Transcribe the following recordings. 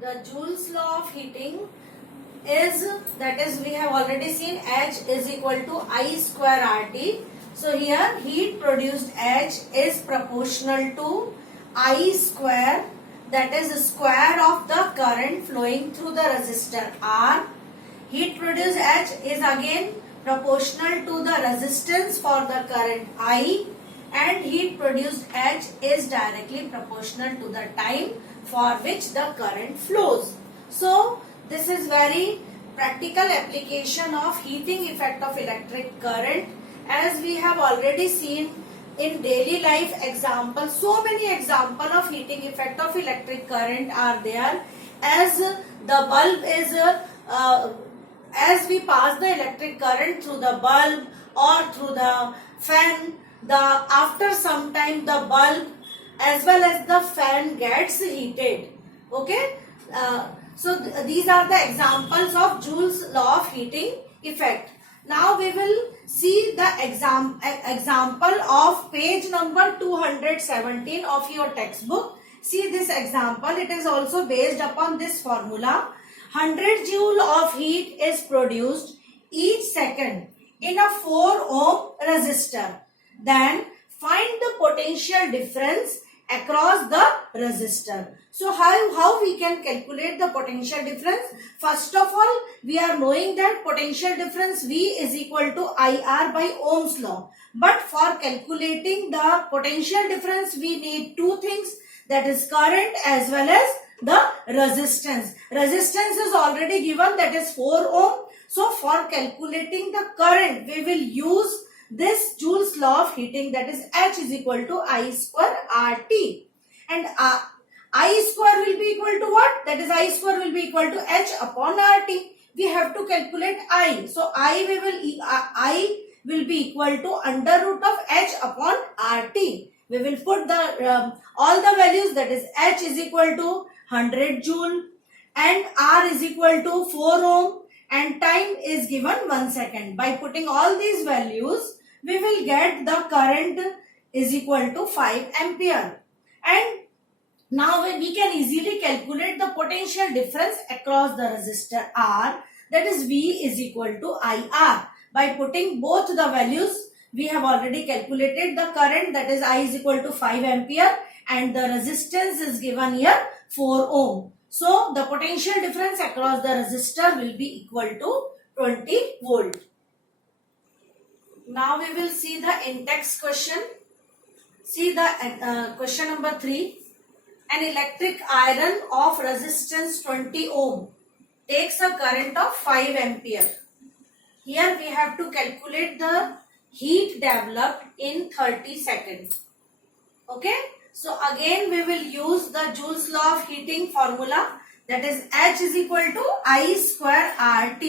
The Joule's law of heating is, that is, we have already seen H is equal to I square RT. So here heat produced H is proportional to I square, that is square of the current flowing through the resistor R. Heat produced H is again proportional to the resistance for the current I, and heat produced H is directly proportional to the time for which the current flows. So this is very practical application of heating effect of electric current, as we have already seen in daily life examples. So many examples of heating effect of electric current are there, as the bulb is as we pass the electric current through the bulb or through the fan, after some time the bulb as well as the fan gets heated. Okay, these are the examples of Joule's law of heating effect. Now we will see the example of page number 217 of your textbook. See this example. It is also based upon this formula. 100 joule of heat is produced each second in a 4 ohm resistor. Then find the potential difference across the resistor. So how we can calculate the potential difference? First of all, we are knowing that potential difference V is equal to IR by Ohm's law. But for calculating the potential difference, we need two things, that is current as well as the resistance. Resistance is already given, that is 4 ohm. So for calculating the current, we will use this Joule's law of heating, that is H is equal to I square RT. And I square will be equal to what? That is I square will be equal to H upon RT. We have to calculate I. So I will be equal to under root of H upon RT. We will put the all the values, that is H is equal to 100 joule and R is equal to 4 ohm and time is given 1 second. By putting all these values, we will get the current is equal to 5 ampere. And now we can easily calculate the potential difference across the resistor R, that is V is equal to IR. By putting both the values, we have already calculated the current, that is I is equal to 5 ampere and the resistance is given here 4 ohm. So the potential difference across the resistor will be equal to 20 volt. Now we will see the in-text question. See the question number 3. An electric iron of resistance 20 ohm takes a current of 5 ampere. Here we have to calculate the heat developed in 30 seconds. Okay. So again we will use the Joule's law of heating formula, that is H is equal to I square RT.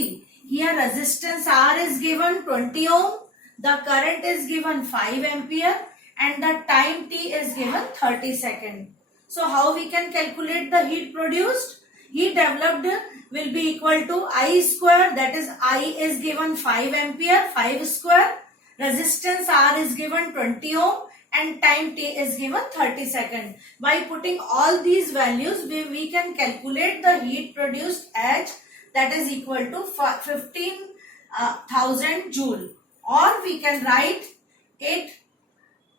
Here resistance R is given 20 ohm, the current is given 5 ampere and the time T is given 30 seconds. So how we can calculate the heat produced? Heat developed will be equal to I square, that is I is given 5 ampere, 5 square, resistance R is given 20 ohm and time T is given 30 seconds. By putting all these values, we can calculate the heat produced H, that is equal to 15,000 joule, or we can write it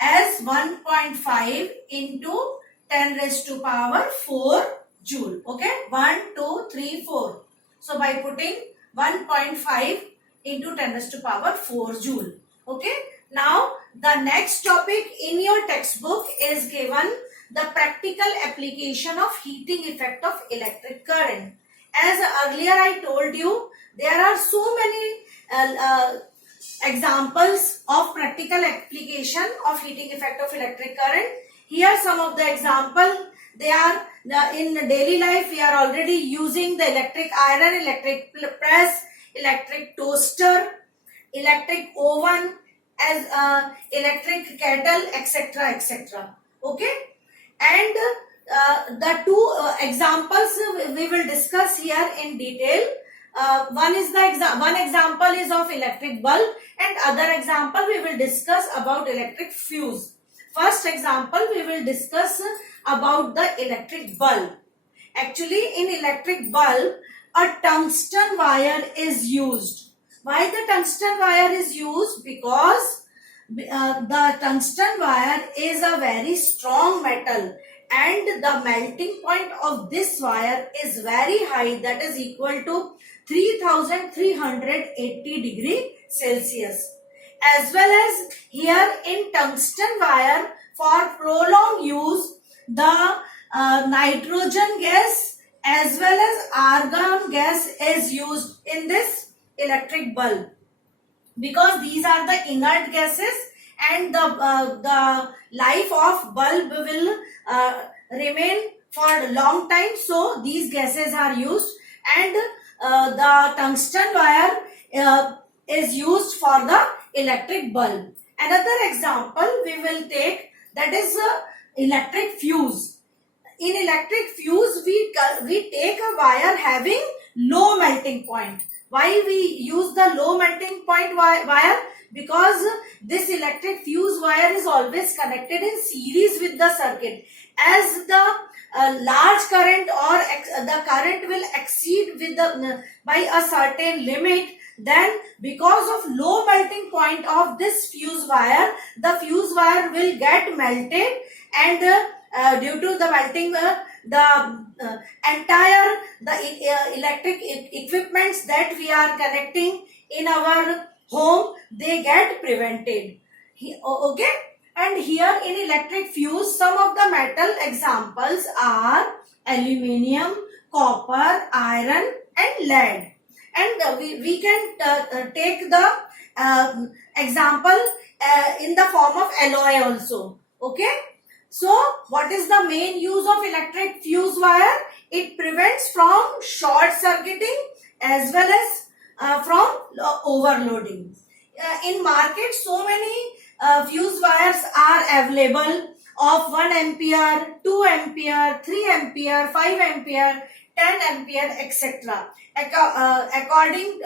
as 1.5 into 10 raised to power 4 joule. Okay, 1, 2, 3, 4. So by putting 1.5 into 10 raised to power 4 joule. Okay. Now the next topic in your textbook is given the practical application of heating effect of electric current. As earlier I told you, there are so many examples of practical application of heating effect of electric current. Here some of the example, they are in daily life we are already using the electric iron, electric press, electric toaster, electric oven, as electric kettle, etc., etc. Okay, and the two examples we will discuss here in detail. One example is of electric bulb, and other example we will discuss about electric fuse. First example we will discuss about the electric bulb. Actually, in electric bulb, a tungsten wire is used. Why the tungsten wire is used? Because the tungsten wire is a very strong metal and the melting point of this wire is very high, that is equal to 3380 degree Celsius. As well as here in tungsten wire, for prolonged use, the nitrogen gas as well as argon gas is used in this electric bulb, because these are the inert gases and the life of bulb will remain for a long time, so these gases are used, and the tungsten wire is used for the electric bulb. Another example we will take, that is electric fuse. In electric fuse, we take a wire having low melting point. Why we use the low melting point wire? Because this electric fuse wire is always connected in series with the circuit. As the large current or the current will exceed with the by a certain limit, then because of low melting point of this fuse wire, the fuse wire will get melted, and due to the melting, the entire electric equipments that we are connecting in our home, they get prevented. Okay, and here in electric fuse, some of the metal examples are aluminium, copper, iron and lead. And we can take the example in the form of alloy also. Okay, so what is the main use of electric fuse wire? It prevents from short circuiting as well as from overloading. In market, so many fuse wires are available of 1 ampere, 2 ampere, 3 ampere, 5 ampere, 10 ampere, etc. According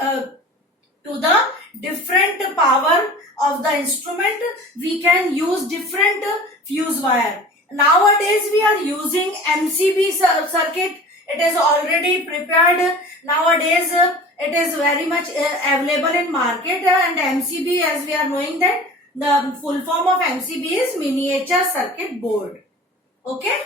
to the different power of the instrument, we can use different fuse wire. Nowadays we are using MCB circuit. It is already prepared. Nowadays it is very much available in market, and MCB, as we are knowing that the full form of MCB is miniature circuit board. Okay.